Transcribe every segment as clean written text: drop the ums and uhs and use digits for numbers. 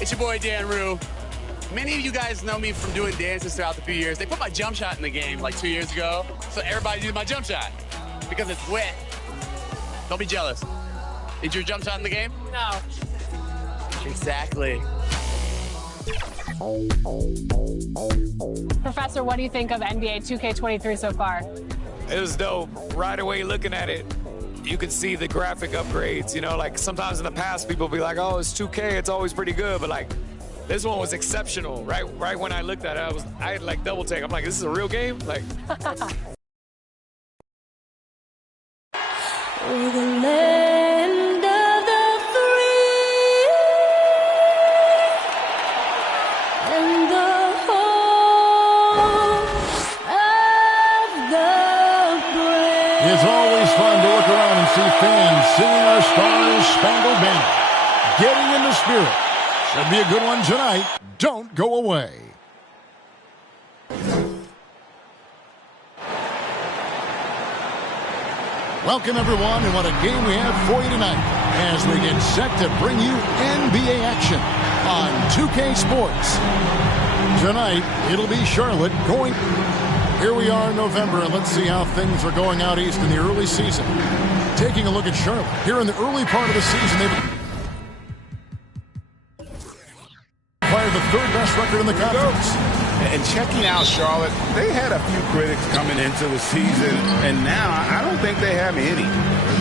It's your boy Dan Rue. Many of you guys know me from doing dances throughout the few years. They put my jump shot in the game like 2 years ago, so everybody uses my jump shot because it's wet. Don't be jealous. Is your jump shot in the game? No. Exactly. Professor, what do you think of NBA 2K23 so far? It was dope. Right away looking at it, you could see the graphic upgrades. You know, like sometimes in the past people be like, oh, it's 2K, it's always pretty good, but like this one was exceptional. Right when I looked at it, I had like double take. I'm like, this is a real game? Like Oh, the land of the free and the home of the brave. It's always fun to look around and see fans singing our Stars Spangled Banner. Getting in the spirit. Should be a good one tonight. Don't go away. Welcome, everyone, and what a game we have for you tonight as we get set to bring you NBA action on 2K Sports. Tonight, it'll be Charlotte going. Here we are in November, and let's see how things are going out east in the early season. Taking a look at Charlotte. Here in the early part of the season, they've acquired the third-best record in the conference. And checking out Charlotte, they had a few critics coming into the season, and now I don't think they have any.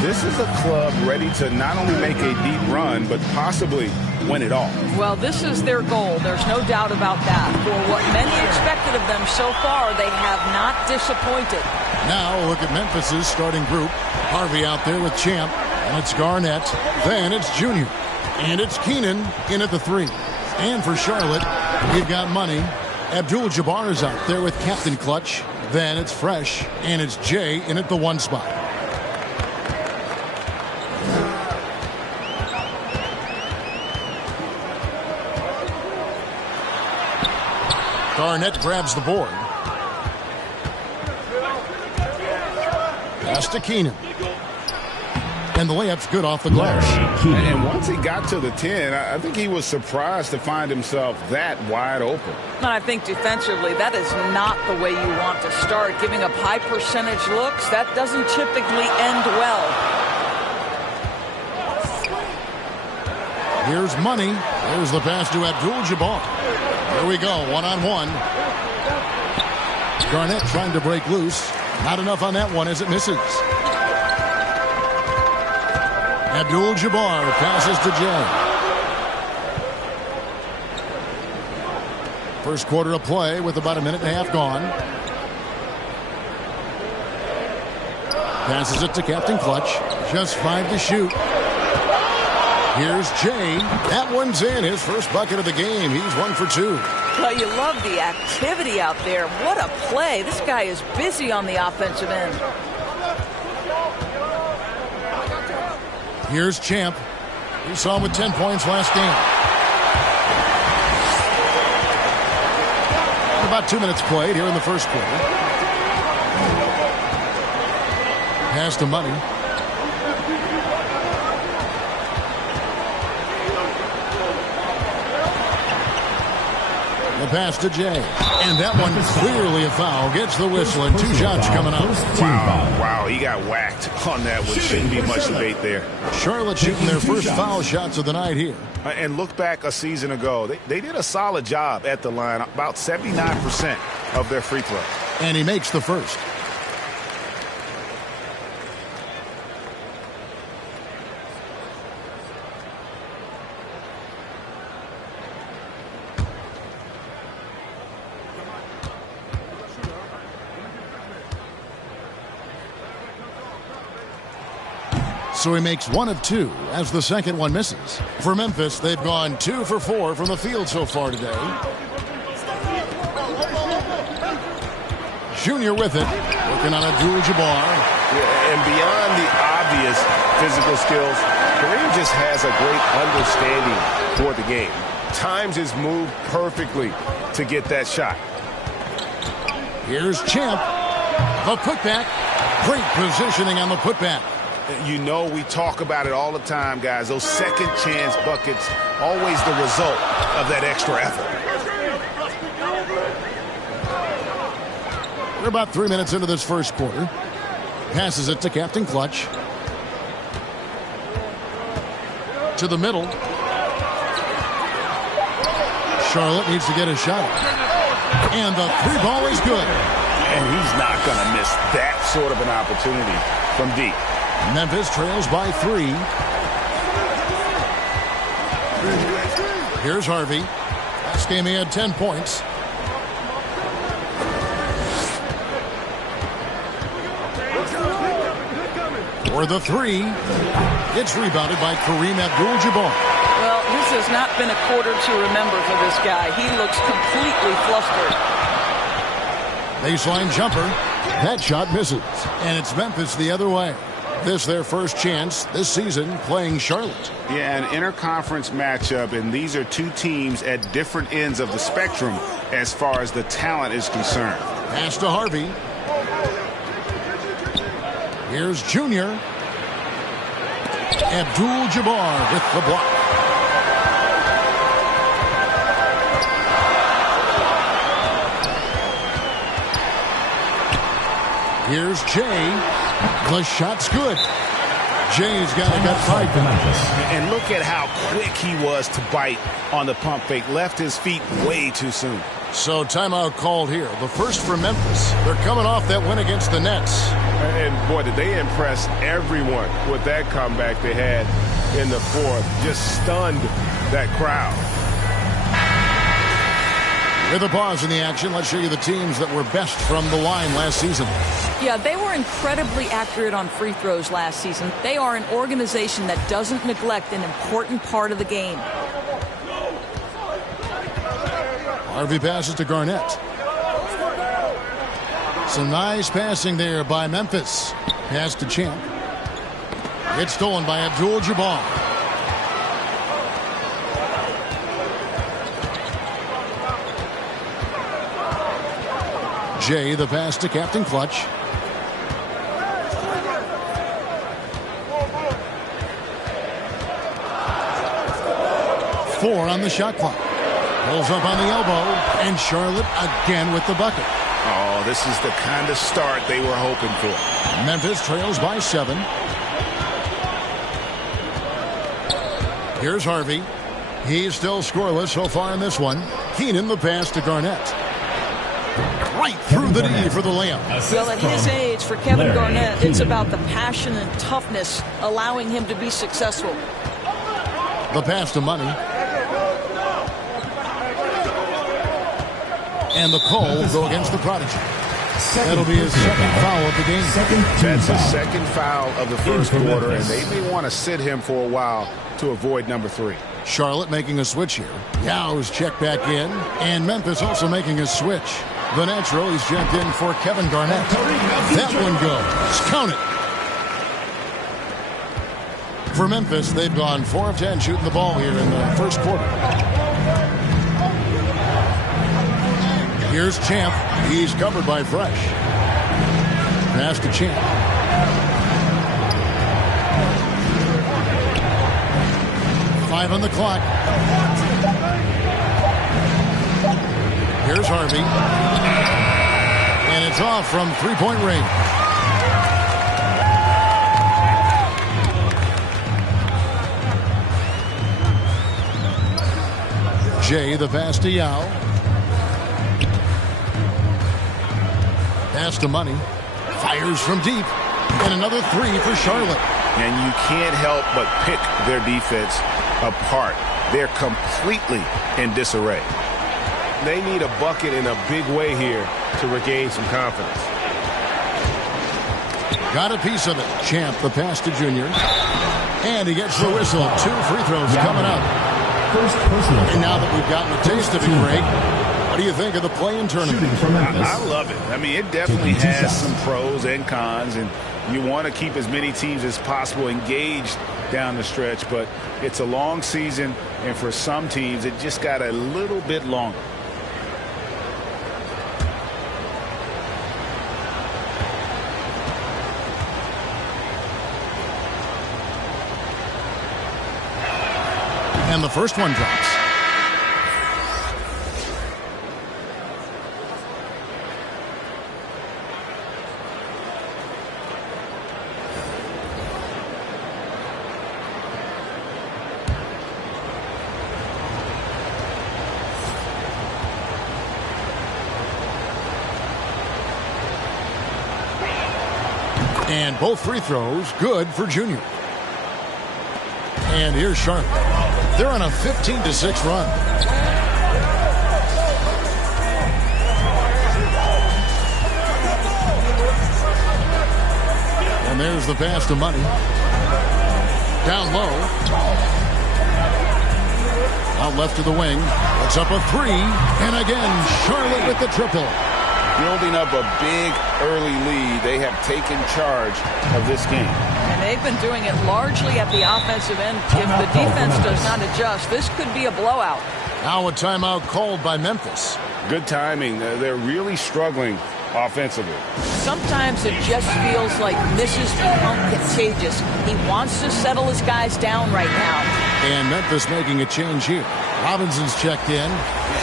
This is a club ready to not only make a deep run, but possibly win it all. Well, this is their goal. There's no doubt about that. For what many expected of them so far, they have not disappointed. Now look at Memphis's starting group. Harvey out there with Champ, and it's Garnett. Then it's Junior, and it's Keenan in at the 3. And for Charlotte, we've got Money. Abdul-Jabbar is out there with Captain Clutch. Then it's Fresh, and it's Jay in at the 1 spot. Garnett grabs the board. Pass to Keenan. And the layup's good off the glass. And once he got to the 10, I think he was surprised to find himself that wide open. And I think defensively, that is not the way you want to start. Giving up high percentage looks, that doesn't typically end well. Here's Money. There's the pass to Abdul-Jabbar. Here we go, one-on-one. Garnett trying to break loose. Not enough on that one as it misses. Abdul-Jabbar passes to Jay. First quarter of play with about a minute and a half gone. Passes it to Captain Clutch. Just 5 to shoot. Here's Jay. That one's in. His first bucket of the game. He's 1 for 2. Well, you love the activity out there. What a play. This guy is busy on the offensive end. Here's Champ. We saw him with 10 points last game. About 2 minutes played here in the first quarter. Pass to Money. The pass to Jay. And that one clearly a foul. Gets the whistle and 2 shots coming up. Wow, he got whacked on that one. Shouldn't be much debate there. Charlotte shooting their first foul shots of the night here. And look back a season ago. They did a solid job at the line. About 79% of their free throw. And he makes the first. So he makes 1 of 2 as the second one misses. For Memphis, they've gone 2 for 4 from the field so far today. Junior with it, working on Abdul-Jabbar. And beyond the obvious physical skills, Kareem just has a great understanding for the game. times his move perfectly to get that shot. Here's Champ. The putback. Great positioning on the putback. You know, we talk about it all the time, guys. Those second chance buckets, always the result of that extra effort. We're about 3 minutes into this first quarter. Passes it to Captain Clutch. To the middle. Charlotte needs to get a shot. And the three ball is good. And he's not going to miss that sort of an opportunity from deep. Memphis trails by 3. Here's Harvey. Last game he had 10 points. For the 3. It's rebounded by Kareem Abdul-Jabbar. Well, this has not been a quarter to remember for this guy. He looks completely flustered. Baseline jumper. That shot misses. And it's Memphis the other way. This their first chance this season playing Charlotte. Yeah, an interconference matchup, and these are two teams at different ends of the spectrum as far as the talent is concerned. Pass to Harvey. Here's Junior. Abdul-Jabbar with the block. Here's Jay. The shot's good. Jay's got a gut fight. And look at how quick he was to bite on the pump fake. Left his feet way too soon. So timeout called here. The first for Memphis. They're coming off that win against the Nets. And boy, did they impress everyone with that comeback they had in the fourth. Just stunned that crowd. With a pause in the action, let's show you the teams that were best from the line last season. Yeah, they were incredibly accurate on free throws last season. They are an organization that doesn't neglect an important part of the game. Harvey passes to Garnett. Some nice passing there by Memphis. Pass to Champ. It's stolen by Abdul-Jabbar. Jay, the pass to Captain Clutch. Four on the shot clock. Pulls up on the elbow, and Charlotte again with the bucket. Oh, this is the kind of start they were hoping for. Memphis trails by 7. Here's Harvey. He's still scoreless so far in this one. Keenan, the pass to Garnett. Right through the D for the layup. Well, at his age, for Kevin Garnett, it's about the passion and toughness allowing him to be successful. The pass to Money. And the call will go against the Prodigy. That'll be his second foul of the game. That's the second foul of the first quarter, and they may want to sit him for a while to avoid number 3. Charlotte making a switch here. Yow's checked back in, and Memphis also making a switch. The natural, he's checked in for Kevin Garnett. That one goes. Count it. For Memphis, they've gone 4 of 10 shooting the ball here in the first quarter. Here's Champ. He's covered by Fresh. Pass to Champ. Five on the clock. Here's Harvey. And it's off from three-point range. Jay, the pass to Yao. Pass to Money. Fires from deep. And another 3 for Charlotte. And you can't help but pick their defense apart. They're completely in disarray. They need a bucket in a big way here to regain some confidence. Got a piece of it. Champ, the pass to Junior. And he gets the whistle. 2 free throws coming up. And now that we've gotten a taste of it, Greg, what do you think of the play-in tournament? I love it. I mean, it definitely has some pros and cons, and you want to keep as many teams as possible engaged down the stretch, but it's a long season, and for some teams, it just got a little bit longer. And the first one drops. And both free throws good for Junior. And here's Charlotte. They're on a 15-6 run. And there's the pass to Money. Down low. Out left to the wing. Puts up a three. And again, Charlotte with the triple. Building up a big early lead. They have taken charge of this game. And they've been doing it largely at the offensive end. If the defense does not adjust, this could be a blowout. Now a timeout called by Memphis. Good timing. They're really struggling offensively. Sometimes it just feels like this has become contagious. He wants to settle his guys down right now. And Memphis making a change here. Robinson's checked in.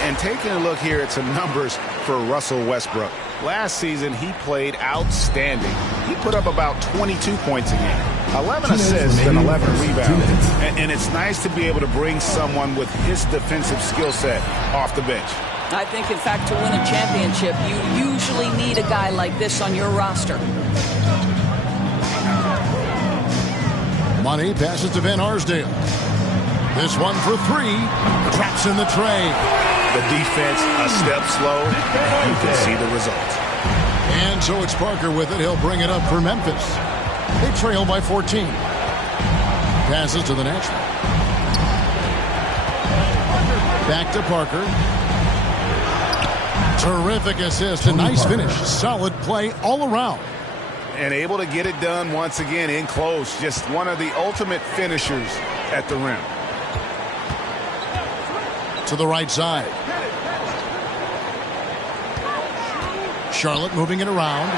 And taking a look here at some numbers for Russell Westbrook. Last season, he played outstanding. He put up about 22 points a game, 11 assists and 11 rebounds. And it's nice to be able to bring someone with his defensive skill set off the bench. I think, in fact, to win a championship, you usually need a guy like this on your roster. Money passes to Van Arsdale. This one for three. Drops in the tray. The defense a step slow. You can see the result. And so it's Parker with it. He'll bring it up for Memphis. They trail by 14. Passes to the natural. Back to Parker. Terrific assist. A nice finish. Solid play all around. And able to get it done once again in close. Just one of the ultimate finishers at the rim. To the right side. Charlotte moving it around.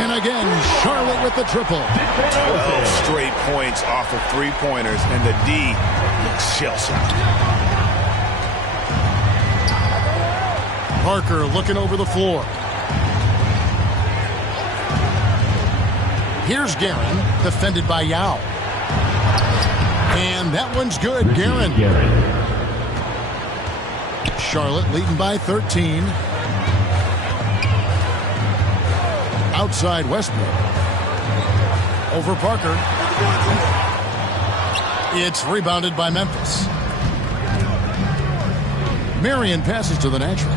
And again, Charlotte with the triple. 12 straight points off of three-pointers, and the D looks shell-shocked. Parker looking over the floor. Here's Guerin, defended by Yao. And that one's good, Guerin. Charlotte leading by 13. Outside Westbrook. Over Parker. It's rebounded by Memphis. Marion passes to the natural.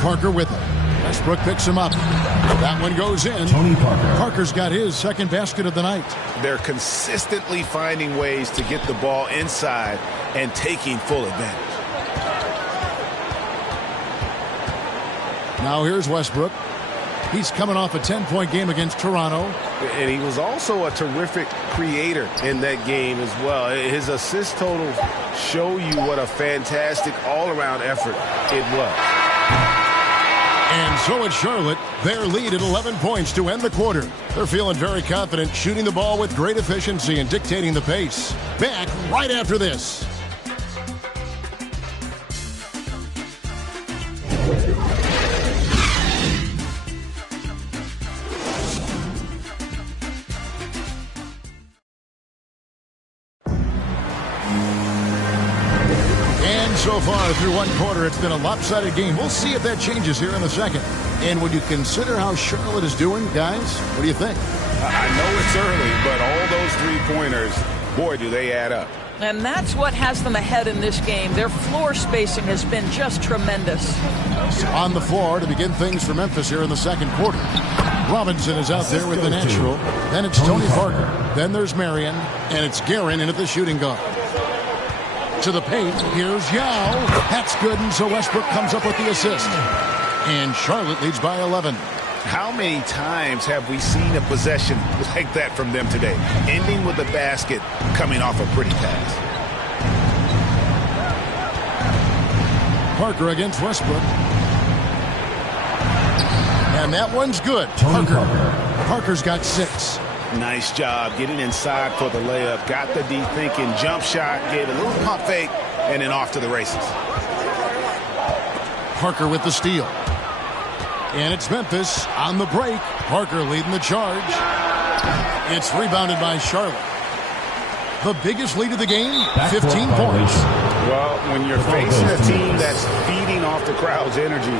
Parker with it. Westbrook picks him up. That one goes in. Tony Parker. Parker's got his second basket of the night. They're consistently finding ways to get the ball inside and taking full advantage. Now here's Westbrook. He's coming off a 10-point game against Toronto. And he was also a terrific creator in that game as well. His assist totals show you what a fantastic all-around effort it was. And so it's Charlotte. Their lead at 11 points to end the quarter. They're feeling very confident, shooting the ball with great efficiency and dictating the pace. Back right after this. So far through one quarter, it's been a lopsided game. We'll see if that changes here in the second. And when you consider how Charlotte is doing, guys, what do you think? I know it's early, but all those three-pointers, boy, do they add up. And that's what has them ahead in this game. Their floor spacing has been just tremendous. On the floor to begin things for Memphis here in the second quarter. Robinson is out there with the natural. Then it's Tony Parker. Then there's Marion. And it's Guerin in at the shooting guard. To the paint, here's Yao. That's good, and so Westbrook comes up with the assist. And Charlotte leads by 11. How many times have we seen a possession like that from them today? Ending with a basket, coming off a pretty pass. Parker against Westbrook. And that one's good. Parker's got 6. Nice job getting inside for the layup. Got the D thinking, jump shot, gave a little pump fake, and then off to the races. Parker with the steal. And it's Memphis on the break. Parker leading the charge. It's rebounded by Charlotte. The biggest lead of the game, 15 points. Well, when you're facing a team that's feeding off the crowd's energy,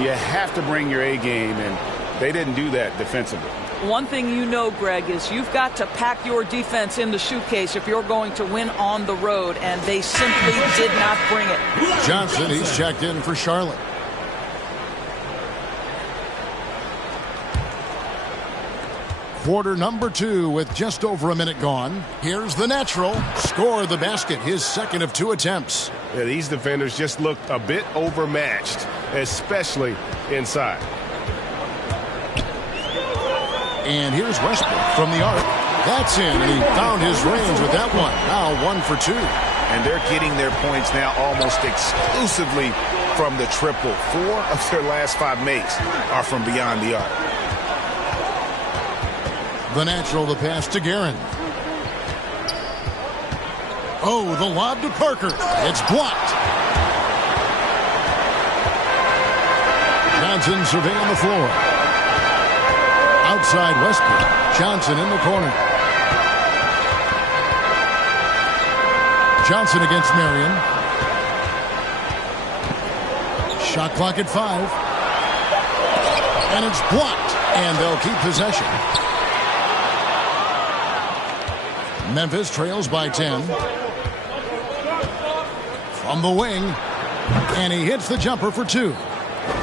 you have to bring your A game, and they didn't do that defensively. One thing you know, Greg, is you've got to pack your defense in the suitcase if you're going to win on the road, and they simply did not bring it. Johnson, he's checked in for Charlotte. Quarter number 2 with just over a minute gone. Here's the natural. Score the basket, his second of 2 attempts. Yeah, these defenders just looked a bit overmatched, especially inside. And here's Westbrook from the arc. That's in, and he found his range with that one. Now 1 for 2. And they're getting their points now almost exclusively from the triple. 4 of their last 5 makes are from beyond the arc. The natural, the pass to Guerin. Oh, the lob to Parker. It's blocked. Johnson surveying the floor. Outside Westbrook. Johnson in the corner. Johnson against Marion. Shot clock at 5. And it's blocked. And they'll keep possession. Memphis trails by 10. From the wing. And he hits the jumper for 2.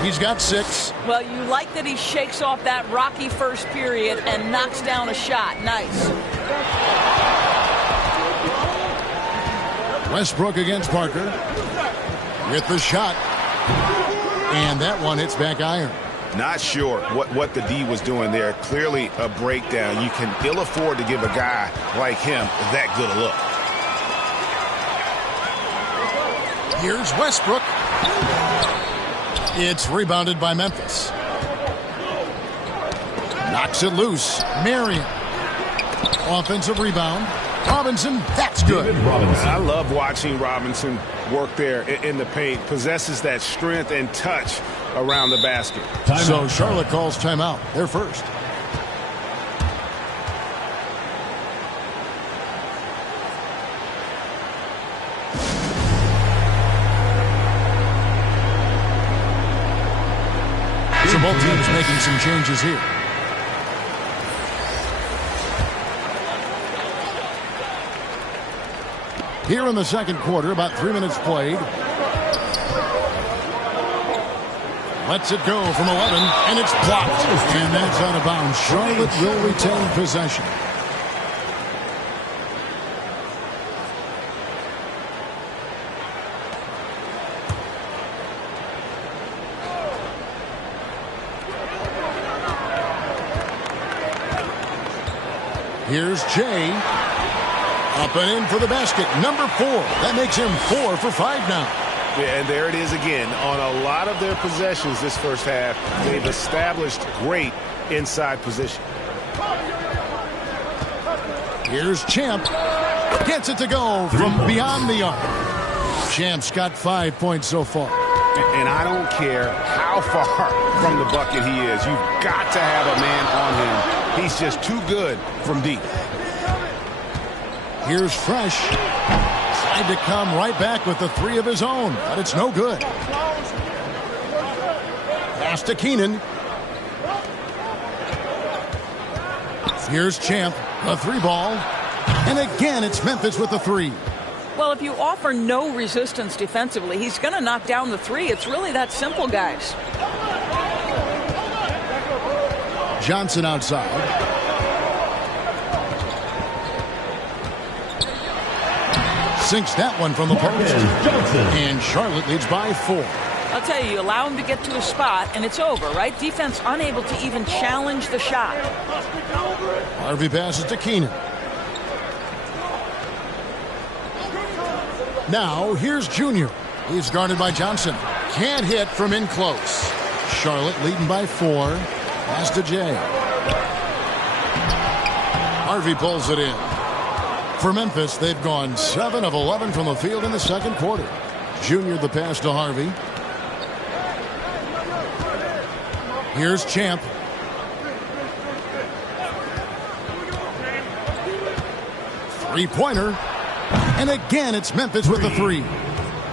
He's got 6. Well, you like that he shakes off that rocky first period and knocks down a shot. Nice. Westbrook against Parker. With the shot. And that one hits back iron. Not sure what the D was doing there. Clearly a breakdown. You can ill afford to give a guy like him that good a look. Here's Westbrook. It's rebounded by Memphis. Knocks it loose. Marion. Offensive rebound. Robinson, that's good. I love watching Robinson work there in the paint. Possesses that strength and touch around the basket. So Charlotte calls timeout. They're first. So both teams making some changes here. Here in the second quarter, about 3 minutes played. Lets it go from 11, and it's blocked. And that's out of bounds. Charlotte will retain possession. Here's Jay. Up and in for the basket. Number 4. That makes him 4 for 5 now. Yeah, and there it is again. On a lot of their possessions this first half, they've established great inside position. Here's Champ. Gets it to go from beyond the arc. Champ's got 5 points so far. And I don't care how far from the bucket he is. You've got to have a man on him. He's just too good from deep. Here's Fresh. Tried to come right back with the 3 of his own, but it's no good. Pass to Keenan. Here's Champ. A 3 ball. And again, it's Memphis with the 3. Well, if you offer no resistance defensively, he's going to knock down the 3. It's really that simple, guys. Johnson outside. Sinks that one from the post. And Charlotte leads by 4. I'll tell you, you allow him to get to a spot, and it's over, right? Defense unable to even challenge the shot. Harvey passes to Keenan. Now, here's Junior. He's guarded by Johnson. Can't hit from in close. Charlotte leading by 4. Pass to Jay. Harvey pulls it in. For Memphis, they've gone 7 of 11 from the field in the second quarter. Junior the pass to Harvey. Here's Champ. Three-pointer. And again, it's Memphis with the 3.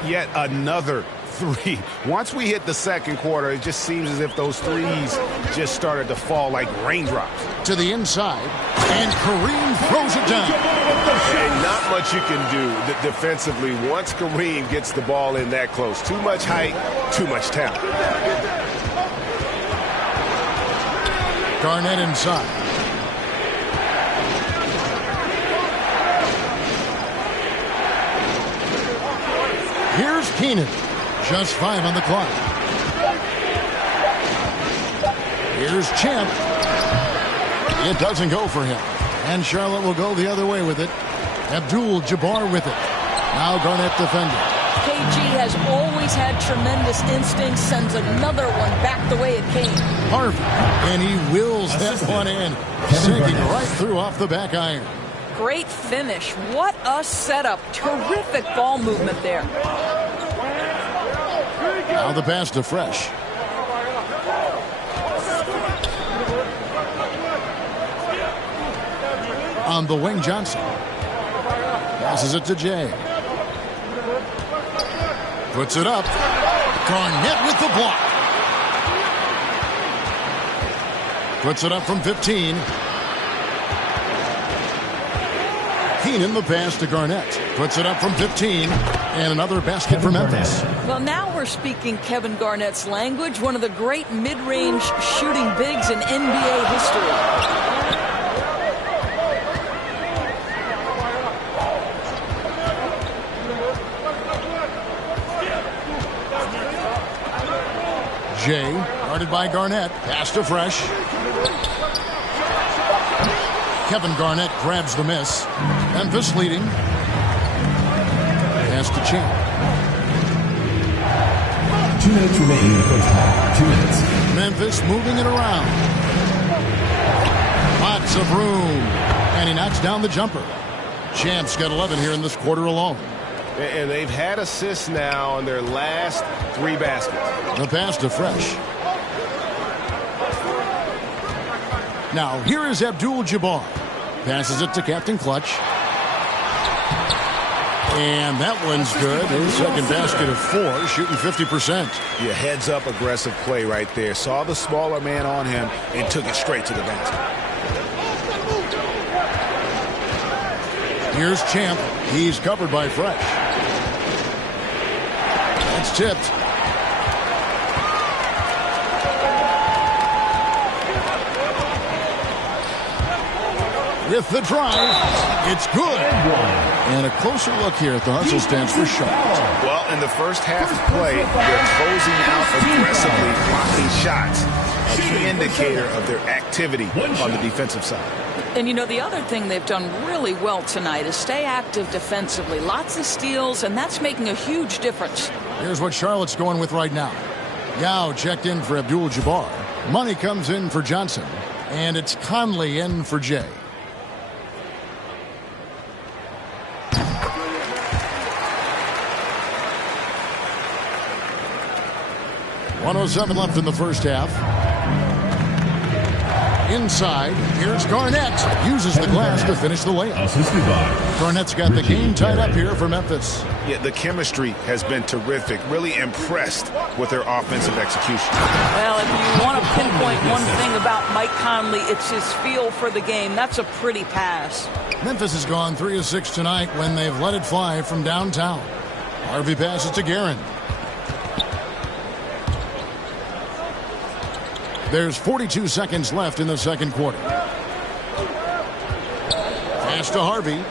Yet another 3. Once we hit the second quarter, it just seems as if those threes just started to fall like raindrops. To the inside, and Kareem throws it down. And not much you can do defensively once Kareem gets the ball in that close. Too much height, too much talent. Garnett inside. Here's Keenan. Just 5 on the clock. Here's Champ. It doesn't go for him. And Charlotte will go the other way with it. Abdul-Jabbar with it. Now Garnett defending. KG has always had tremendous instincts, sends another one back the way it came. Harvey, and he wills that one in, sinking right through off the back iron. Great finish. What a setup. Terrific ball movement there. Now the pass to Fresh. On the wing, Johnson. Passes it to Jay. Puts it up. Garnett with the block. Puts it up from 15. Keenan the pass to Garnett. Puts it up from 15. And another basket for Memphis. Well, now we're speaking Kevin Garnett's language. One of the great mid-range shooting bigs in NBA history. Jay, guarded by Garnett. Pass to Fresh. Kevin Garnett grabs the miss. Memphis leading. Pass to Champ. 2 minutes remaining in the first half. 2 minutes. Memphis moving it around. Lots of room. And he knocks down the jumper. Champ's got 11 here in this quarter alone. And they've had assists now on their last 3 baskets. The pass to Fresh. Now, here is Abdul-Jabbar. Passes it to Captain Clutch. And that one's good. His second basket of 4, shooting 50%. Yeah, heads up aggressive play right there. Saw the smaller man on him and took it straight to the basket. Here's Champ. He's covered by Fresh. It's tipped. With the drive, it's good. And a closer look here at the hustle stance for Charlotte. Well, in the first half of play, they're closing out aggressively, blocking shots. A key indicator of their activity on the defensive side. And, you know, the other thing they've done really well tonight is stay active defensively. Lots of steals, and that's making a huge difference. Here's what Charlotte's going with right now. Yao checked in for Abdul-Jabbar. Money comes in for Johnson. And it's Conley in for Jay. .107 left in the first half. Inside, here's Garnett. Uses the glass to finish the layup. Garnett's got the game tied up here for Memphis. Yeah, the chemistry has been terrific. Really impressed with their offensive execution. Well, if you want to pinpoint one thing about Mike Conley, it's his feel for the game. That's a pretty pass. Memphis has gone 3 of 6 tonight when they've let it fly from downtown. Harvey passes to Guerin. There's 42 seconds left in the second quarter. Pass to Harvey.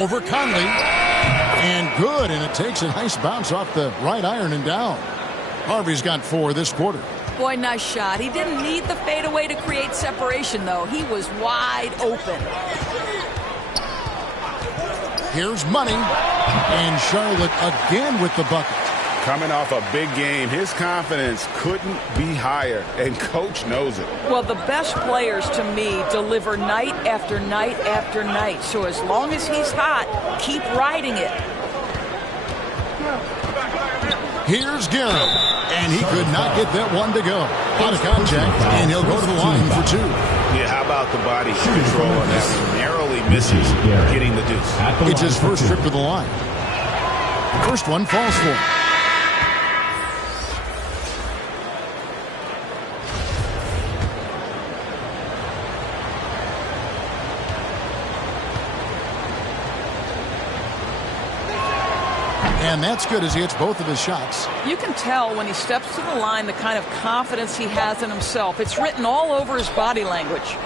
over Conley. And good, and it takes a nice bounce off the right iron and down. Harvey's got 4 this quarter. Boy, nice shot. He didn't need the fadeaway to create separation, though. He was wide open. Here's Money. And Charlotte again with the bucket. Coming off a big game, his confidence couldn't be higher, and Coach knows it. Well, the best players, to me, deliver night after night after night. So as long as he's hot, keep riding it. Here's Garrett, and he could not get that one to go. Out of contact, and he'll go to the line for 2. Yeah, how about the body control on that? Narrowly misses getting the deuce. It's his first trip to the line. First one falls for him. And that's good as he hits both of his shots. You can tell when he steps to the line the kind of confidence he has in himself. It's written all over his body language.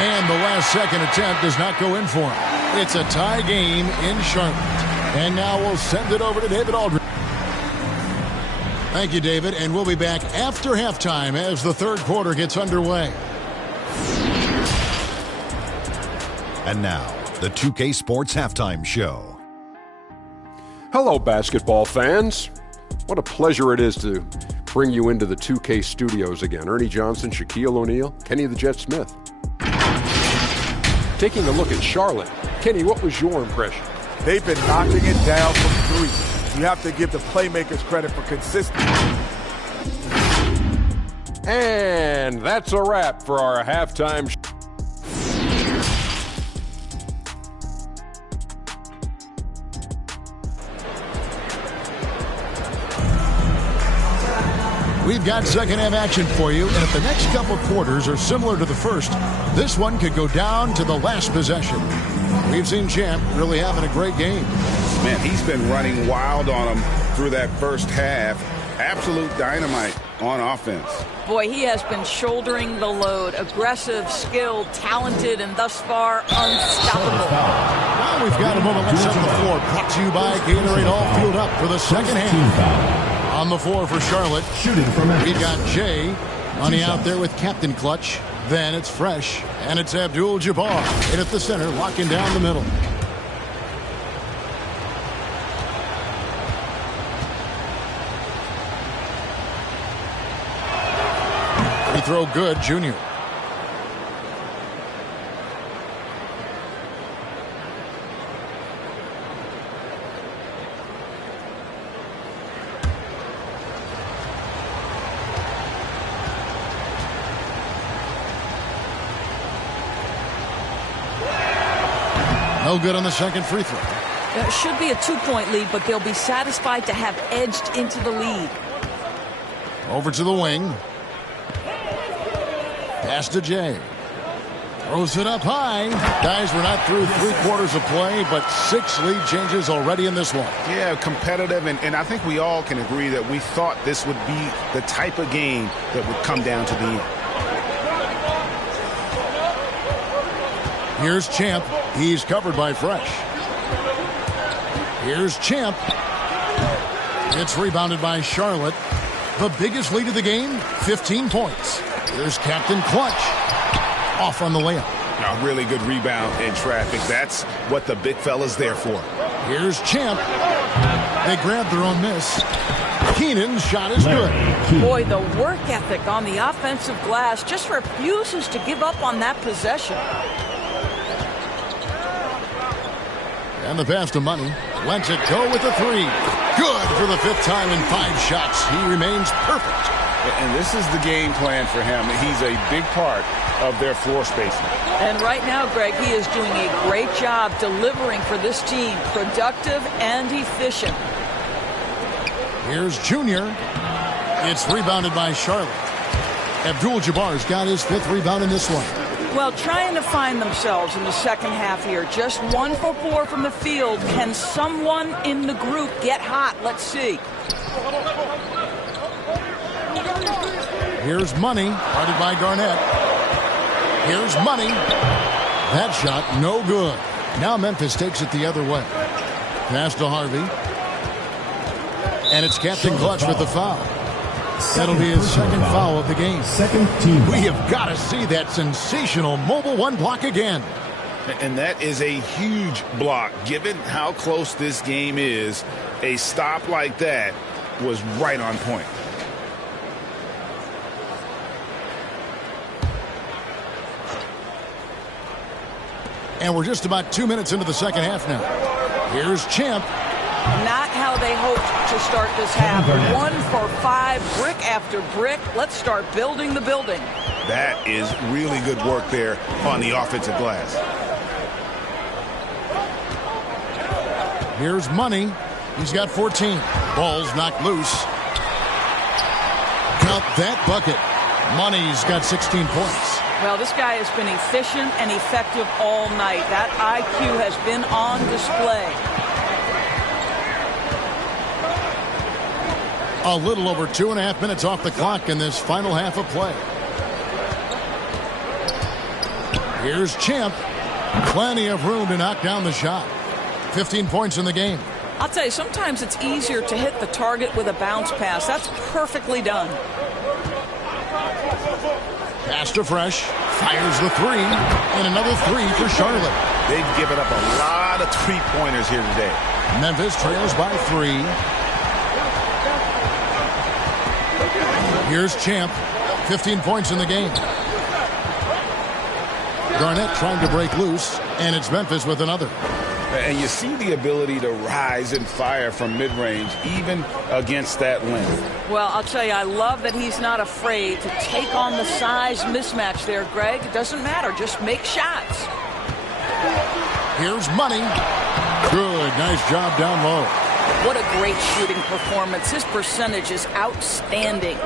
And the last second attempt does not go in for him. It's a tie game in Charlotte. And now we'll send it over to David Aldridge. Thank you, David. And we'll be back after halftime as the third quarter gets underway. And now, the 2K Sports Halftime Show. Hello, basketball fans. What a pleasure it is to bring you into the 2K studios again. Ernie Johnson, Shaquille O'Neal, Kenny the Jet Smith. Taking a look at Charlotte. Kenny, what was your impression? They've been knocking it down from 3. You have to give the playmakers credit for consistency. And that's a wrap for our halftime show. We've got second half action for you, and if the next couple quarters are similar to the first, this one could go down to the last possession. We've seen Champ really having a great game. Man, he's been running wild on them through that first half. Absolute dynamite on offense. Boy, he has been shouldering the load. Aggressive, skilled, talented, and thus far unstoppable. Now we've got a moment left on the floor. Brought to you by Gatorade All Fueled Up for the second half. On the floor for Charlotte, we've got Jay. Money out there with Captain Clutch. Then it's Fresh, and it's Abdul-Jabbar. In at the center, locking down the middle. Free throw good, Junior. No good on the second free throw. It should be a 2-point lead, but they'll be satisfied to have edged into the lead. Over to the wing. Pass to Jay. Throws it up high. Guys, we're not through 3 quarters of play, but 6 lead changes already in this one. Yeah, competitive, and I think we all can agree that we thought this would be the type of game that would come down to the end. Here's Champ. He's covered by Fresh. Here's Champ. It's rebounded by Charlotte. The biggest lead of the game, 15 points. Here's Captain Clutch. Off on the layup. A really good rebound in traffic. That's what the big fella's there for. Here's Champ. They grab their own miss. Keenan's shot is good. Boy, the work ethic on the offensive glass just refuses to give up on that possession. And the pass to Money. Lets it go with the 3. Good for the 5th time in 5 shots. He remains perfect. And this is the game plan for him. He's a big part of their floor spacing. And right now, Greg, he is doing a great job delivering for this team. Productive and efficient. Here's Junior. It's rebounded by Charlotte. Abdul-Jabbar's got his 5th rebound in this one. Well, trying to find themselves in the second half here. Just 1 for 4 from the field. Can someone in the group get hot? Let's see. Here's Money, guarded by Garnett. Here's Money. That shot, no good. Now Memphis takes it the other way. Pass to Harvey. And it's Captain Clutch with the foul. That'll be his second foul of the game. Second team. We have got to see that sensational Mobile One block again. And that is a huge block. Given how close this game is, a stop like that was right on point. And we're just about 2 minutes into the second half now. Here's Champ. Not how they hoped to start this half. 1 for 5, brick after brick. Let's start building the building. That is really good work there on the offensive glass. Here's Money. He's got 14. Ball's knocked loose. Count that bucket. Money's got 16 points. Well, this guy has been efficient and effective all night. That IQ has been on display. A little over 2.5 minutes off the clock in this final half of play. Here's Champ. Plenty of room to knock down the shot. 15 points in the game. I'll tell you, sometimes it's easier to hit the target with a bounce pass. That's perfectly done. Pass to Fresh. Fires the three. And another three for Charlotte. They've given up a lot of three-pointers here today. Memphis trails by 3. Here's Champ. 15 points in the game. Garnett trying to break loose. And it's Memphis with another. And you see the ability to rise and fire from mid-range, even against that length. Well, I'll tell you, I love that he's not afraid to take on the size mismatch there, Greg. It doesn't matter. Just make shots. Here's Money. Good. Nice job down low. What a great shooting performance. His percentage is outstanding.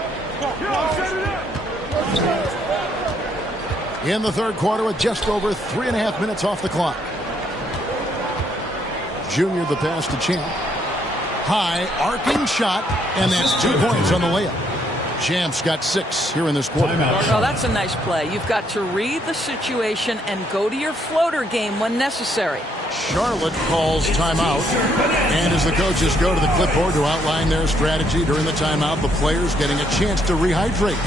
In the third quarter with just over 3.5 minutes off the clock. Junior the pass to Champ. High arcing shot, and that's 2 points on the layup. Champ's got 6 here in this quarter. Oh, that's a nice play. You've got to read the situation and go to your floater game when necessary. Charlotte calls timeout. And as the coaches go to the clipboard to outline their strategy during the timeout, the players getting a chance to rehydrate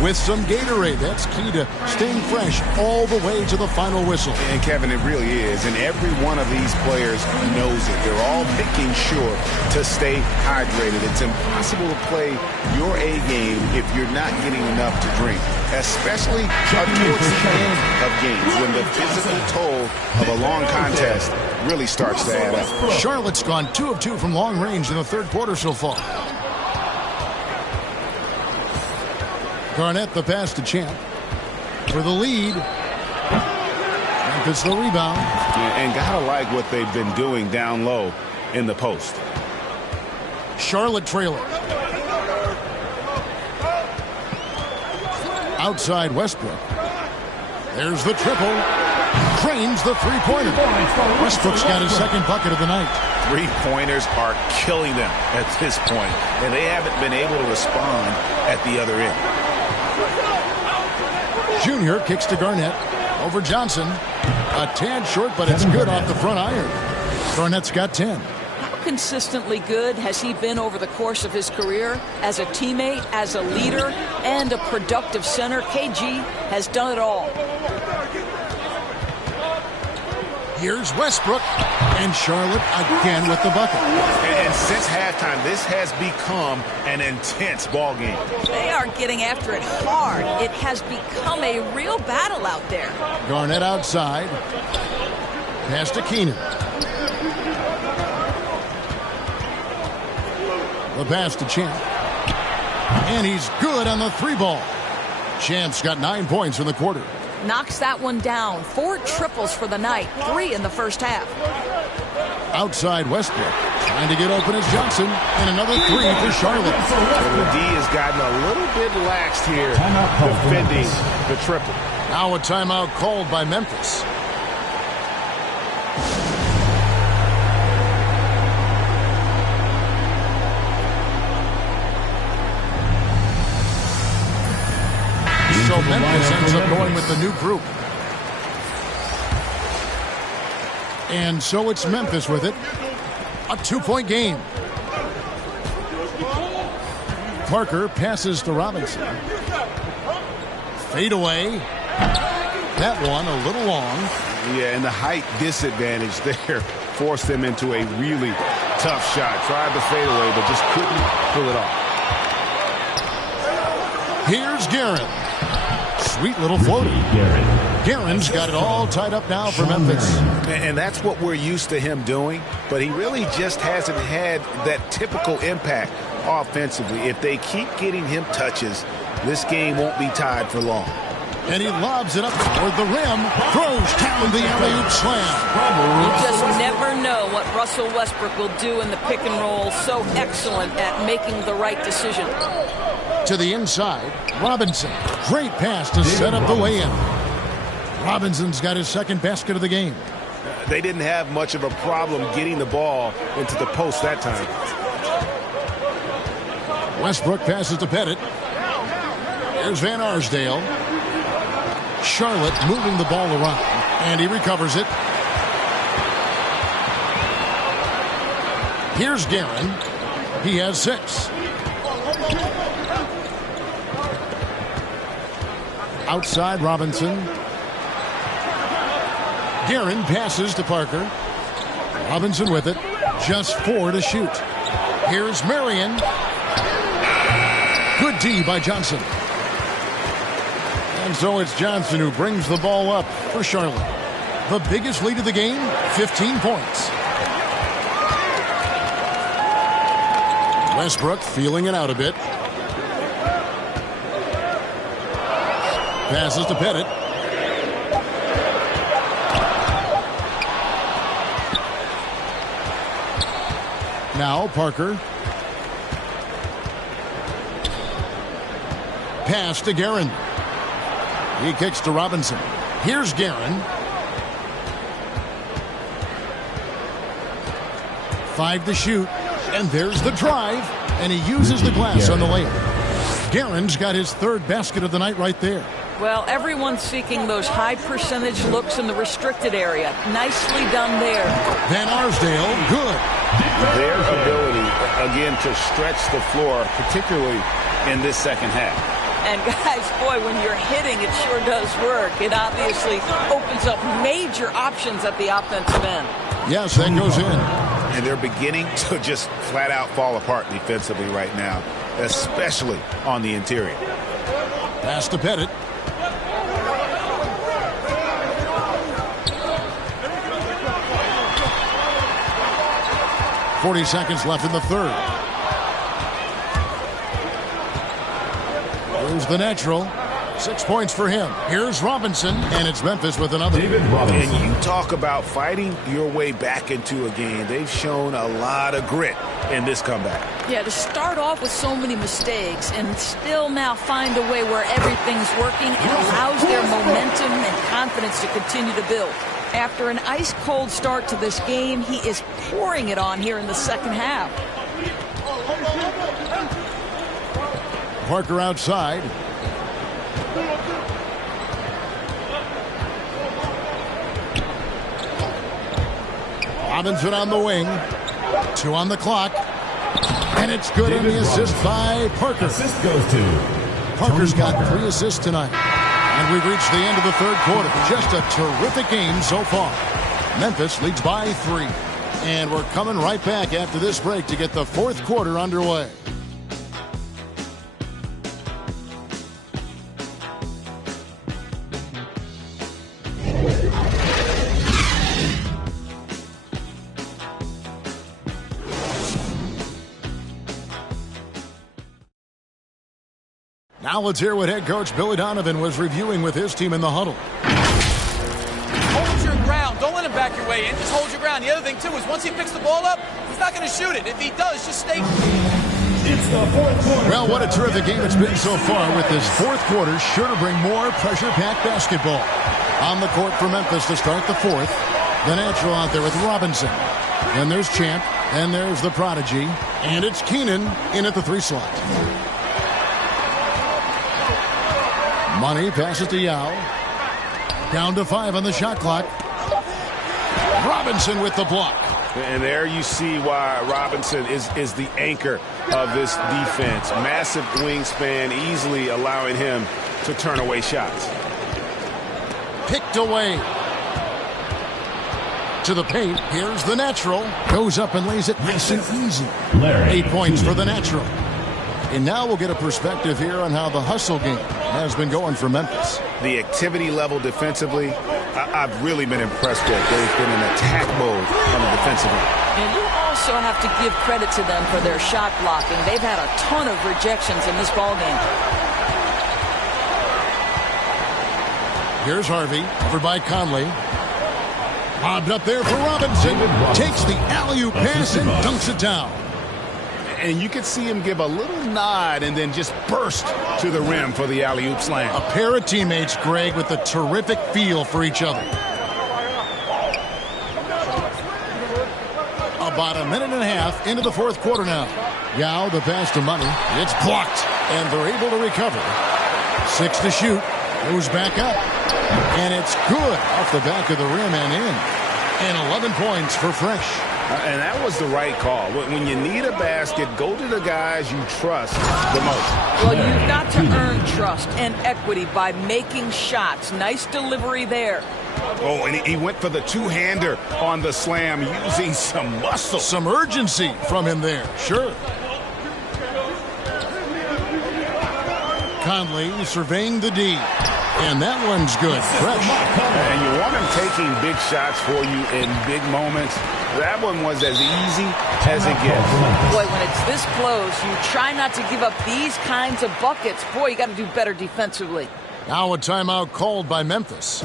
with some Gatorade. That's key to staying fresh all the way to the final whistle. And Kevin, it really is. And every one of these players knows it. They're all making sure to stay hydrated. It's impossible to play your A game if you're not getting enough to drink, especially towards the end of games when the physical toll of a long contest really starts to add up. Charlotte's gone 2 of 2 from long range in the third quarter so far. Garnett the pass to Champ for the lead. Memphis the rebound. And gotta like what they've been doing down low in the post. Charlotte trailer. Outside Westbrook. There's the triple. Cranes the three-pointer. Westbrook's got his second bucket of the night. Three-pointers are killing them at this point, and they haven't been able to respond at the other end. Junior kicks to Garnett. Over Johnson. A tad short, but it's good off the front iron. Garnett's got 10. How consistently good has he been over the course of his career? As a teammate, as a leader, and a productive center, KG has done it all. Here's Westbrook, and Charlotte again with the bucket. And since halftime, this has become an intense ball game. They are getting after it hard. It has become a real battle out there. Garnett outside. Pass to Keenan. The pass to Champ. And he's good on the three ball. Champ's got 9 points in the quarter. Knocks that one down. 4 triples for the night. 3 in the first half. Outside Westbrook. Trying to get open is Johnson. And another 3 for Charlotte. The D has gotten a little bit laxed here defending the triple. Now a timeout called by Memphis. So Memphis ends up going with the new group. And so it's Memphis with it. A 2-point game. Parker passes to Robinson. Fade away. That one a little long. Yeah, and the height disadvantage there forced them into a really tough shot. Tried the fadeaway, but just couldn't pull it off. Here's Guerin. Sweet little floater. Guerin's got it all tied up now for Memphis. And that's what we're used to him doing, but he really just hasn't had that typical impact offensively. If they keep getting him touches, this game won't be tied for long. And he lobs it up toward the rim. Throws down the alley-oop slam. You just never know what Russell Westbrook will do in the pick and roll. So excellent at making the right decision. To the inside, Robinson. Great pass to set up the way-in. Robinson's got his second basket of the game. They didn't have much of a problem getting the ball into the post that time. Westbrook passes to Pettit. Here's Van Arsdale. Charlotte moving the ball around, and he recovers it. Here's Guerin. He has 6. Outside Robinson. Guerin passes to Parker. Robinson with it. Just 4 to shoot. Here's Marion. Good D by Johnson. And so it's Johnson who brings the ball up for Charlotte. The biggest lead of the game, 15 points. Westbrook feeling it out a bit. Passes to Pettit. Now Parker. Pass to Guerin. He kicks to Robinson. Here's Guerin. 5 to shoot. And there's the drive. And he uses the glass on the layup. Guerin's got his 3rd basket of the night right there. Well, everyone's seeking those high percentage looks in the restricted area. Nicely done there. Van Arsdale, good. Their ability, again, to stretch the floor, particularly in this second half. And guys, boy, when you're hitting, it sure does work. It obviously opens up major options at the offensive end. Yes, that goes in. And they're beginning to just flat out fall apart defensively right now, especially on the interior. Pass to Pettit. .40 seconds left in the 3rd. Here's the natural. 6 points for him. Here's Robinson, and it's Memphis with another. And you talk about fighting your way back into a game. They've shown a lot of grit in this comeback. Yeah, to start off with so many mistakes and still now find a way where everything's working, it allows their momentum and confidence to continue to build. After an ice-cold start to this game, he is pouring it on here in the second half. Parker outside. Robinson on the wing. 2 on the clock. And it's good on the assist by Parker. Assist goes to Parker's got 3 assists tonight. And we've reached the end of the 3rd quarter. Just a terrific game so far. Memphis leads by 3. And we're coming right back after this break to get the 4th quarter underway. Now let's hear what head coach Billy Donovan was reviewing with his team in the huddle. Hold your ground. Don't let him back your way in. Just hold your ground. The other thing, too, is once he picks the ball up, he's not going to shoot it. If he does, just stay. It's the 4th quarter. Well, what a terrific game it's been so far, with this 4th quarter sure to bring more pressure-packed basketball. On the court for Memphis to start the 4th. The natural out there with Robinson. Then there's Champ. And there's the prodigy. And it's Keenan in at the 3 slot. Money passes to Yao. Down to 5 on the shot clock. Robinson with the block. And there you see why Robinson is the anchor of this defense. Massive wingspan, easily allowing him to turn away shots. Picked away. To the paint. Here's the natural. Goes up and lays it nice and easy. 8 points for the natural. And now we'll get a perspective here on how the hustle game has been going for Memphis. The activity level defensively, I've really been impressed with. They've been in attack mode on the defensive end. And you also have to give credit to them for their shot blocking. They've had a ton of rejections in this ballgame. Here's Harvey, covered by Conley. Lobbed up there for Robinson. Takes the alley-oop pass and dunks it down. And you could see him give a little nod and then just burst to the rim for the alley-oop slam. A pair of teammates, Greg, with a terrific feel for each other. About a minute and a half into the fourth quarter now. Yao, the pass to Money. It's blocked, and they're able to recover. 6 to shoot. Goes back up. And it's good off the back of the rim and in. And 11 points for Fresh. And that was the right call. When you need a basket, go to the guys you trust the most. Well, you've got to earn trust and equity by making shots. Nice delivery there. Oh, and he went for the two-hander on the slam using some muscle. Some urgency from him there, sure. Conley surveying the D. And that one's good. Fresh. And you want him taking big shots for you in big moments. That one was as easy as it gets. Boy, when it's this close, you try not to give up these kinds of buckets. Boy, you got to do better defensively. Now a timeout called by Memphis.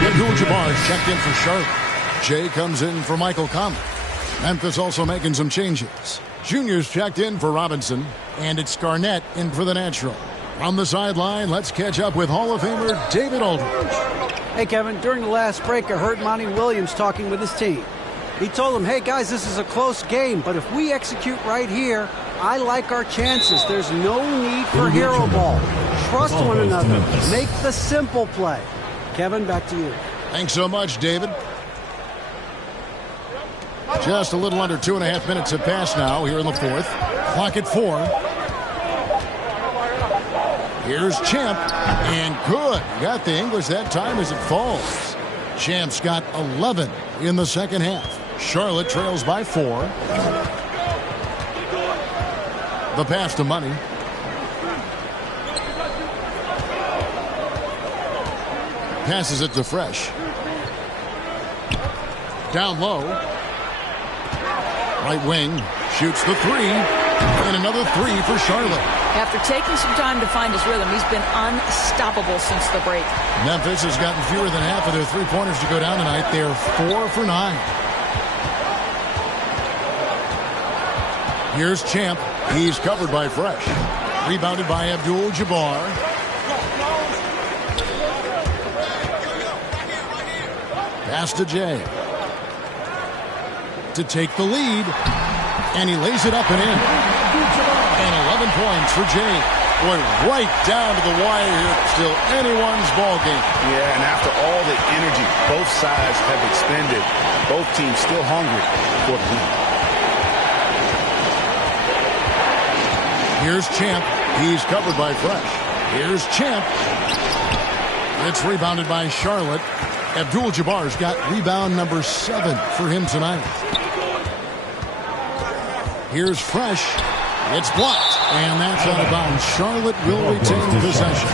Abdul-Jabbar checked in for Charlotte. Jay comes in for Michael Conley. Memphis also making some changes. Junior's checked in for Robinson, and it's Garnett in for the natural. On the sideline, let's catch up with Hall of Famer David Aldridge. Hey, Kevin, during the last break, I heard Monty Williams talking with his team. He told them, hey, guys, this is a close game, but if we execute right here, I like our chances. There's no need for hero ball. Trust one another. Make the simple play. Kevin, back to you. Thanks so much, David. Just a little under 2.5 minutes have passed now here in the fourth. Clock at 4. Here's Champ, and good. Got the English that time as it falls. Champ's got 11 in the second half. Charlotte trails by 4. The pass to Money. Passes it to Fresh. Down low. Right wing, shoots the 3, and another 3 for Charlotte. After taking some time to find his rhythm, he's been unstoppable since the break. Memphis has gotten fewer than half of their three-pointers to go down tonight. They're 4 for 9. Here's Champ. He's covered by Fresh. Rebounded by Abdul-Jabbar. Pass to Jay. To take the lead, and he lays it up and in. And 11 points for Jay. Boy, right down to the wire here. Still anyone's ball game. Yeah, and after all the energy both sides have expended, both teams still hungry for the lead. Here's Champ. He's covered by Fresh. Here's Champ. It's rebounded by Charlotte. Abdul-Jabbar's got rebound number 7 for him tonight. Here's Fresh. It's blocked, and that's out of bounds. Charlotte will retain possession.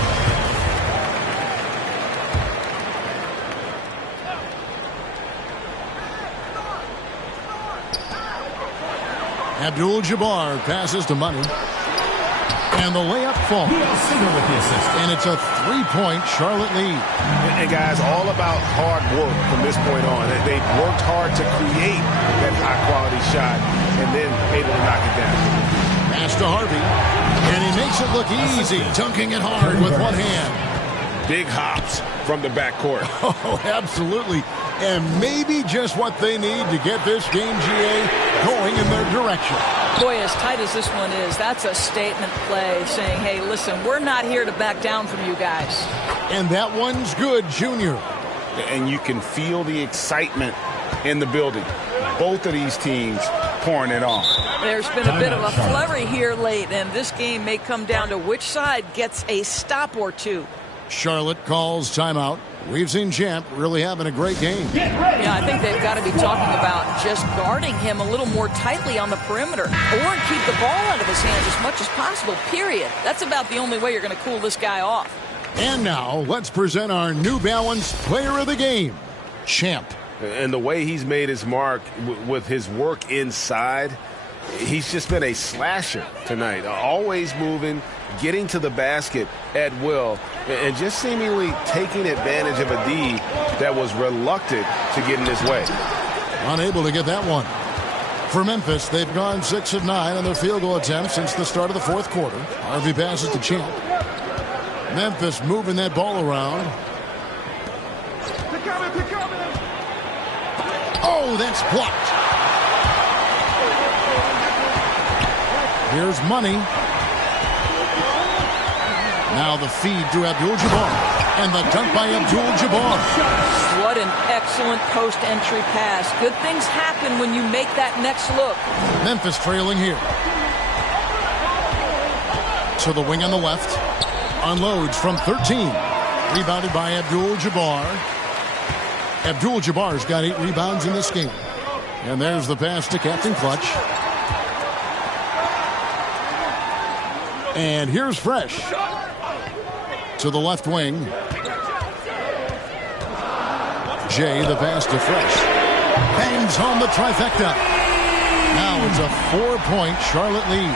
Abdul-Jabbar passes to Money. And the layup falls. And it's a 3-point Charlotte lead. And guys, all about hard work from this point on. They've worked hard to create that high-quality shot and then able to knock it down. Pass to Harvey. And he makes it look easy, dunking it hard with one hand. Big hops from the backcourt. Oh, absolutely. And maybe just what they need to get this game, GA, going in their direction. Boy, as tight as this one is, that's a statement play saying, hey, listen, we're not here to back down from you guys. And that one's good, Junior. And you can feel the excitement in the building. Both of these teams pouring it on. There's been a bit of a flurry here late, and this game may come down to which side gets a stop or two. Charlotte calls timeout. We've seen Champ really having a great game. Yeah, I think they've got to be talking about just guarding him a little more tightly on the perimeter or keep the ball out of his hands as much as possible, period. That's about the only way you're going to cool this guy off. And now, let's present our New Balance Player of the Game, Champ. And the way he's made his mark with his work inside, he's just been a slasher tonight. Always moving, getting to the basket at will, and just seemingly taking advantage of a D that was reluctant to get in his way. Unable to get that one. For Memphis, they've gone 6 of 9 on their field goal attempts since the start of the fourth quarter. Harvey passes to Champ. Memphis moving that ball around. Oh, that's blocked. Here's Money. Now the feed to Abdul-Jabbar. And the dunk by Abdul-Jabbar. What an excellent post-entry pass. Good things happen when you make that next look. Memphis trailing here. To the wing on the left. Unloads from 13. Rebounded by Abdul-Jabbar. Abdul-Jabbar's got 8 rebounds in this game. And there's the pass to Captain Clutch. And here's Fresh. To the left wing. Jay, the pass to Fresh. Bangs home the trifecta. Now it's a 4-point Charlotte lead.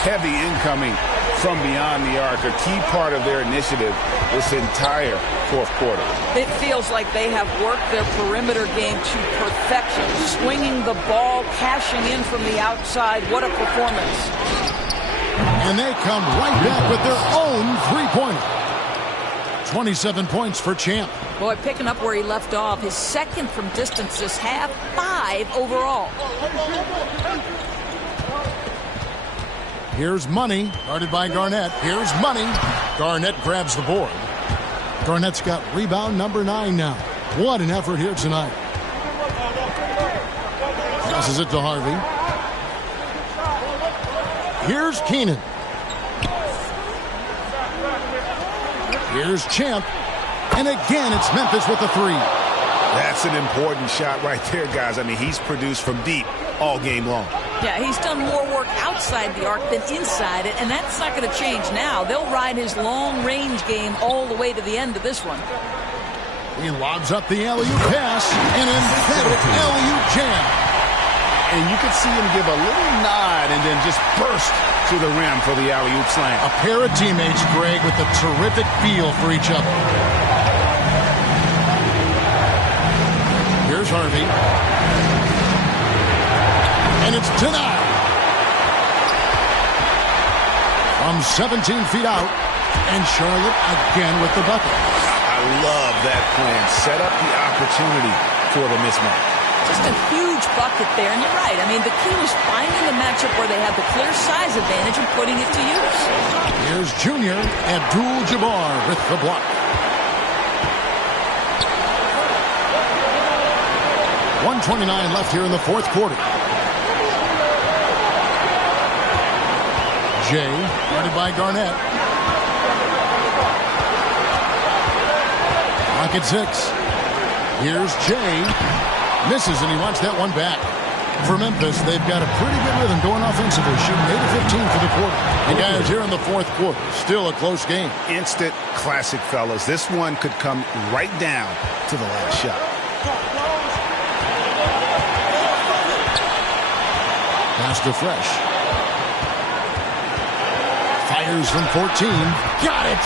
Heavy incoming from beyond the arc, a key part of their initiative this entire fourth quarter. It feels like they have worked their perimeter game to perfection, swinging the ball, cashing in from the outside. What a performance. And they come right back with their own three-pointer. 27 points for Champ. Boy, picking up where he left off. His second from distance this half, 5 overall. Here's Money, guarded by Garnett. Here's Money. Garnett grabs the board. Garnett's got rebound number 9 now. What an effort here tonight. Passes it to Harvey. Here's Keenan. Here's Champ. And again, it's Memphis with the 3. That's an important shot right there, guys. I mean, he's produced from deep all game long. Yeah, he's done more work outside the arc than inside it, and that's not going to change now. They'll ride his long-range game all the way to the end of this one. He lobs up the alley-oop pass, an emphatic alley-oop jam. And you could see him give a little nod and then just burst to the rim for the alley-oop slam. A pair of teammates, Greg, with a terrific feel for each other. Here's Harvey. And it's denied. From 17 feet out. And Charlotte again with the bucket. I love that plan. Set up the opportunity for the mismatch. Just a huge bucket there, and you're right. I mean, the key was finding the matchup where they have the clear size advantage and putting it to use. Here's Junior Abdul-Jabbar with the block. .129 left here in the fourth quarter. Jay, guarded by Garnett. Rocket 6. Here's Jay. Misses, and he wants that one back. For Memphis, they've got a pretty good rhythm going offensively, shooting 8 of 15 for the quarter. And guys, here in the fourth quarter, still a close game. Instant classic, fellas. This one could come right down to the last shot. Pass to Fresh. Fires from 14. Got it!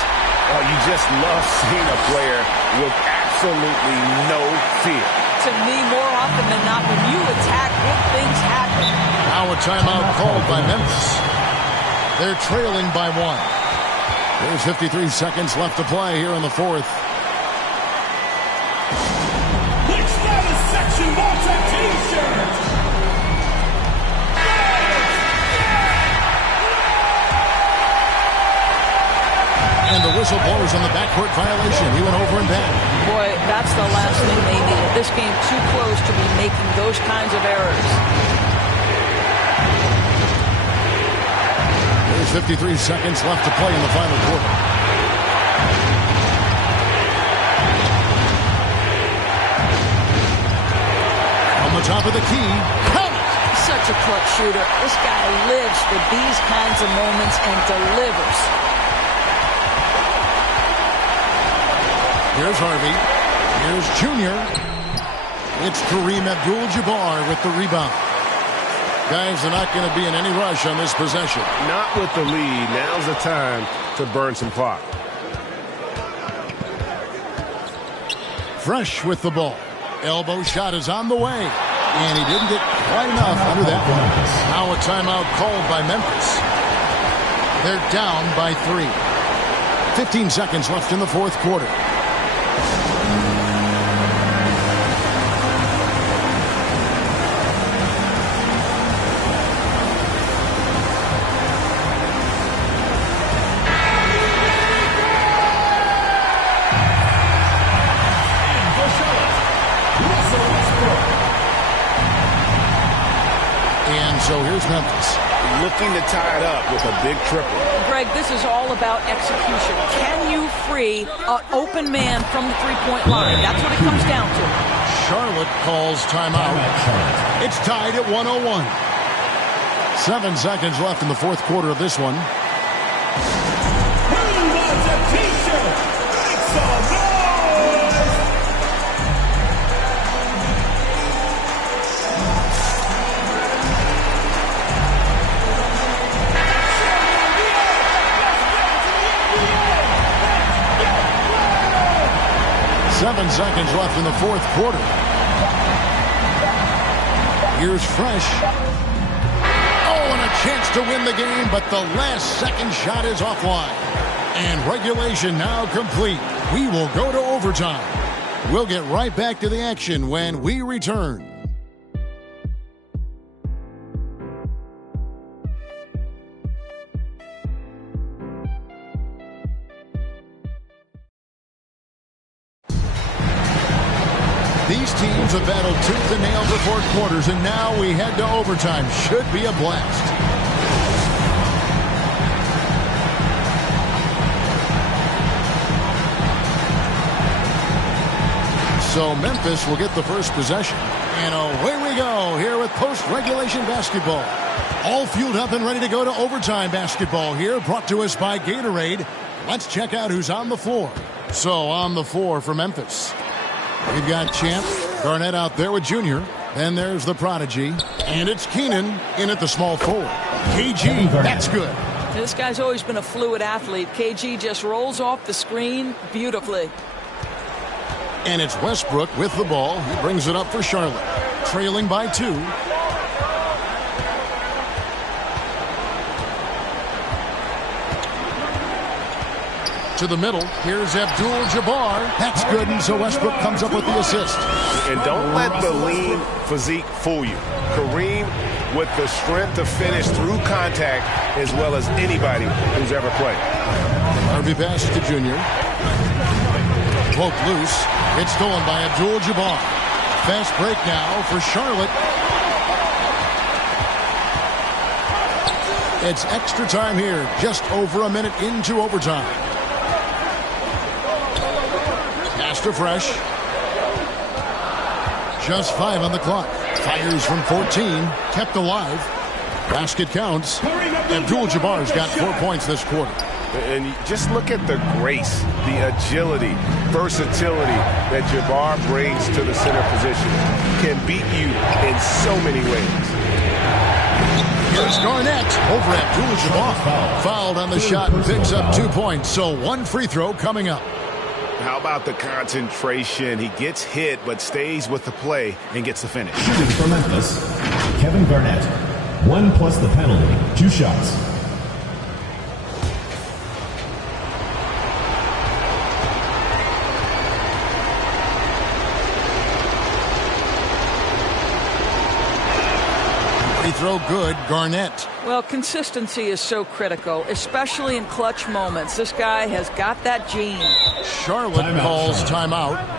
Oh, you just love seeing a player with absolutely no fear. To me, more often than not, when you attack, good things happen. Now a timeout called by Memphis. They're trailing by 1. There's 53 seconds left to play here in the fourth. Next status section Malta t-shirt. And the whistle blows on the backcourt violation. He went over and back. Boy, that's the last thing they needed. This game too close to be making those kinds of errors. There's 53 seconds left to play in the final quarter. On the top of the key, such a clutch shooter. This guy lives for these kinds of moments and delivers. Here's Harvey. Here's Junior. It's Kareem Abdul-Jabbar with the rebound. Guys are not going to be in any rush on this possession. Not with the lead. Now's the time to burn some clock. Fresh with the ball. Elbow shot is on the way. And he didn't get quite enough under that one. Now a timeout called by Memphis. They're down by 3. 15 seconds left in the fourth quarter. So here's Memphis. Looking to tie it up with a big triple. Greg, this is all about execution. Can you free an open man from the three-point line? That's what it comes down to. Charlotte calls timeout. It's tied at 101. 7 seconds left in the fourth quarter of this one. Who wants a t-shirt? Make some noise! 7 seconds left in the fourth quarter. Here's Fresh. Oh, and a chance to win the game, but the last second shot is offline. And regulation now complete. We will go to overtime. We'll get right back to the action when we return. These teams have battled tooth and nail for 4 quarters, and now we head to overtime. Should be a blast. So Memphis will get the first possession. And away we go here with post-regulation basketball. All fueled up and ready to go to overtime basketball here, brought to us by Gatorade. Let's check out who's on the floor. So on the floor for Memphis, we've got Champ, Garnett out there with Junior. Then there's the prodigy. And it's Keenan in at the small forward. KG, that's good. This guy's always been a fluid athlete. KG just rolls off the screen beautifully. And it's Westbrook with the ball. He brings it up for Charlotte. Trailing by 2. To the middle. Here's Abdul-Jabbar. That's good, and so Westbrook comes up with the assist. And don't let the lean physique fool you. Kareem with the strength to finish through contact as well as anybody who's ever played. Harvey passes to Junior. Poke loose. It's stolen by Abdul-Jabbar. Fast break now for Charlotte. It's extra time here. Just over a minute into overtime. Pass to Fresh. Just 5 on the clock. Fires from 14. Kept alive. Basket counts. Abdul-Jabbar's got 4 points this quarter. And just look at the grace, the agility, versatility that Jabbar brings to the center position. Can beat you in so many ways. Here's Garnett over Abdul-Jabbar. Fouled on the shot and picks up 2 points. So 1 free throw coming up. How about the concentration? He gets hit but stays with the play and gets the finish. Shooting for Memphis, Kevin Garnett. 1 plus the penalty. 2 shots. Free throw good, Garnett. Well, consistency is so critical, especially in clutch moments. This guy has got that gene. Charlotte calls timeout.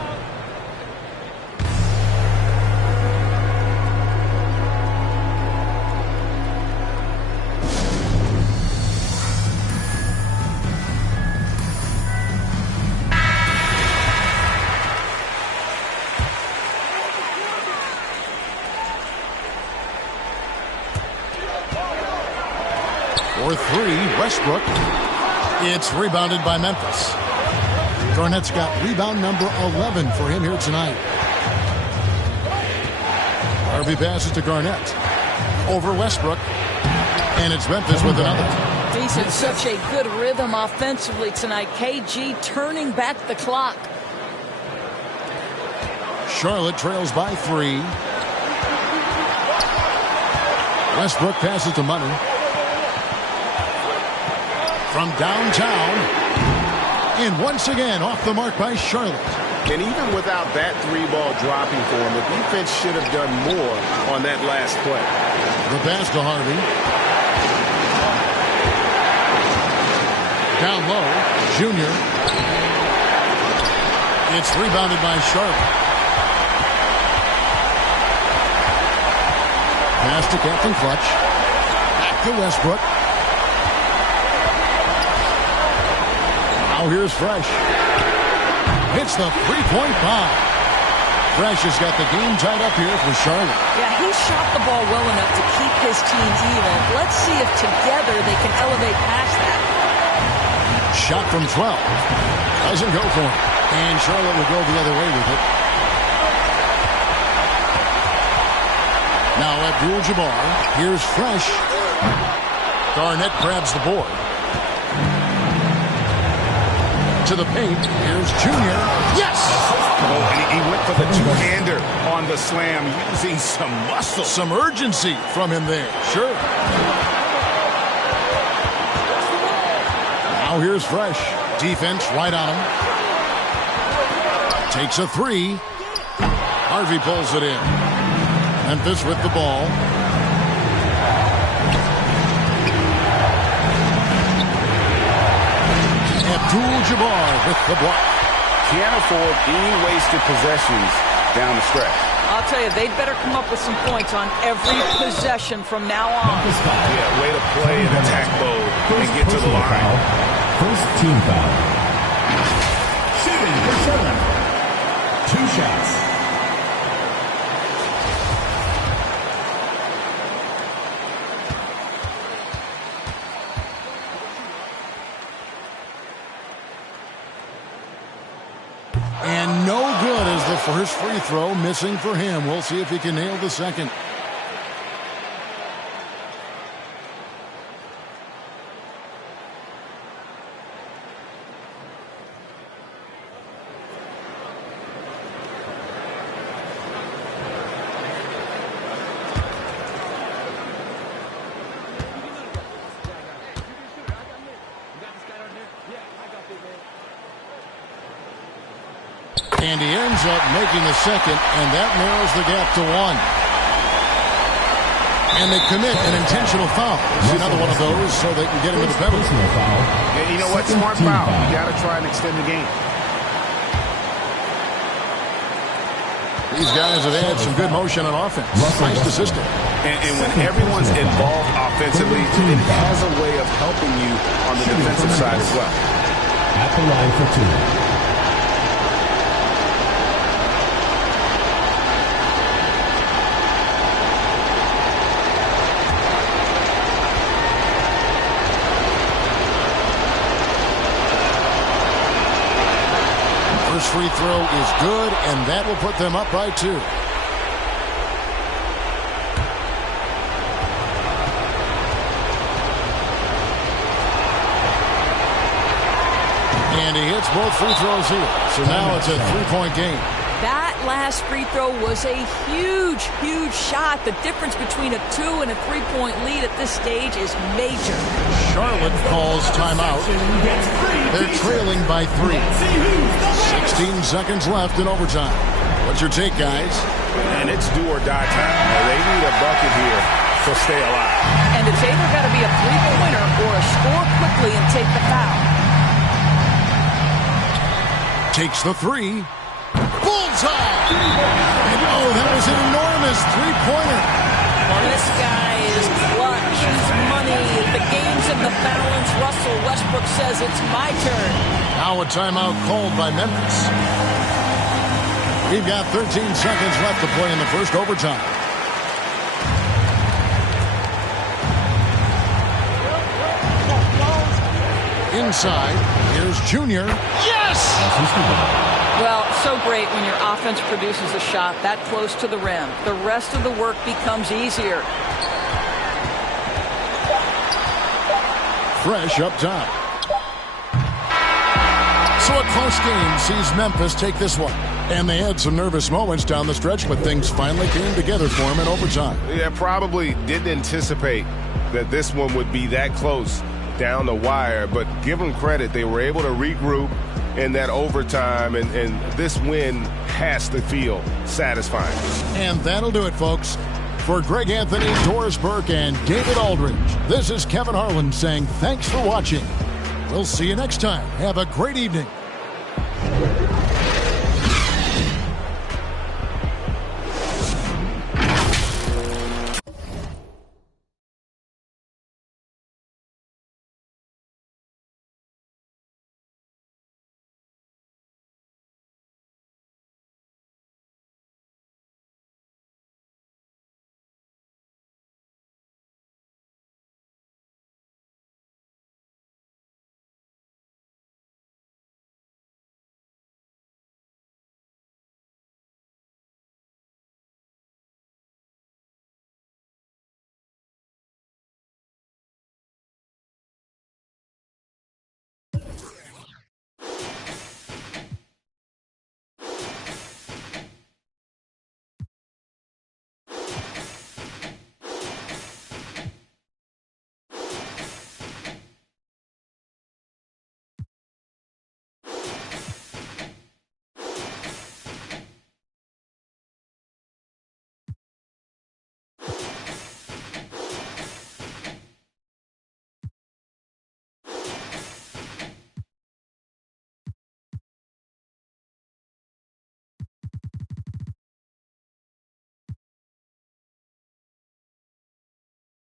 For three, Westbrook. It's rebounded by Memphis. Garnett's got rebound number 11 for him here tonight. Harvey passes to Garnett. Over Westbrook. And it's Memphis with another. He's in such a good rhythm offensively tonight. KG turning back the clock. Charlotte trails by 3. Westbrook passes to Money. From downtown. And once again, off the mark by Charlotte. And even without that 3-ball dropping for him, the defense should have done more on that last play. The pass to Harvey. Down low, Junior. It's rebounded by Charlotte. Pass to Captain Clutch. Back to Westbrook. Now here's Fresh. Hits the three-point bomb. Fresh has got the game tied up here for Charlotte. Yeah, he shot the ball well enough to keep his team even. Let's see if together they can elevate past that. Shot from 12. Doesn't go for it. And Charlotte will go the other way with it. Now Abdul-Jabbar. Here's Fresh. Garnett grabs the board. To the paint. Here's Junior. Yes! Oh, he went for the two-hander on the slam, using some muscle. Some urgency from him there. Sure. Now here's Fresh. Defense right on him. Takes a 3. Harvey pulls it in. Memphis with the ball. Abdul-Jabbar with the block. Can't afford any wasted possessions down the stretch. I'll tell you, they'd better come up with some points on every possession from now on. Yeah, way to play in attack mode and get to the line. First team foul. Shooting for Charlotte. 2 shots. And no good as the first free throw missing for him. We'll see if he can nail the second. And he ends up making the second, and that narrows the gap to 1. And they commit an intentional foul. See another one of those so they can get into the penalty. Yeah, you know what? Smart foul. You got to try and extend the game. These guys have had some good motion on offense. Nice to system. And when everyone's involved offensively, it has a way of helping you on the defensive side as well. At the line for 2. Free throw is good, and that will put them up by 2. And he hits both free throws here. So now it's a 3-point game. That last free throw was a huge, huge shot. The difference between a 2 and a 3-point lead at this stage is major. Charlotte calls timeout. They're trailing by 3. 16 seconds left in overtime. What's your take, guys? And it's do or die time. They need a bucket here to stay alive. And it's either got to be a three-pointer or a score quickly and take the foul. Takes the three. Bullseye! And oh, that was an enormous three-pointer. This guy is clutch. He's money. The game's in the balance. Russell Westbrook says it's my turn. Now a timeout called by Memphis. We've got 13 seconds left to play in the first overtime. Inside, here's Junior. Yes! Well, so great when your offense produces a shot that close to the rim. The rest of the work becomes easier. Fresh up top. So a close game sees Memphis take this one. And they had some nervous moments down the stretch, but things finally came together for them in overtime. Yeah, probably didn't anticipate that this one would be that close down the wire, but give them credit. They were able to regroup in that overtime, and this win has to feel satisfying. And that'll do it, folks. For Greg Anthony, Doris Burke, and David Aldridge, this is Kevin Harlan saying thanks for watching. We'll see you next time. Have a great evening.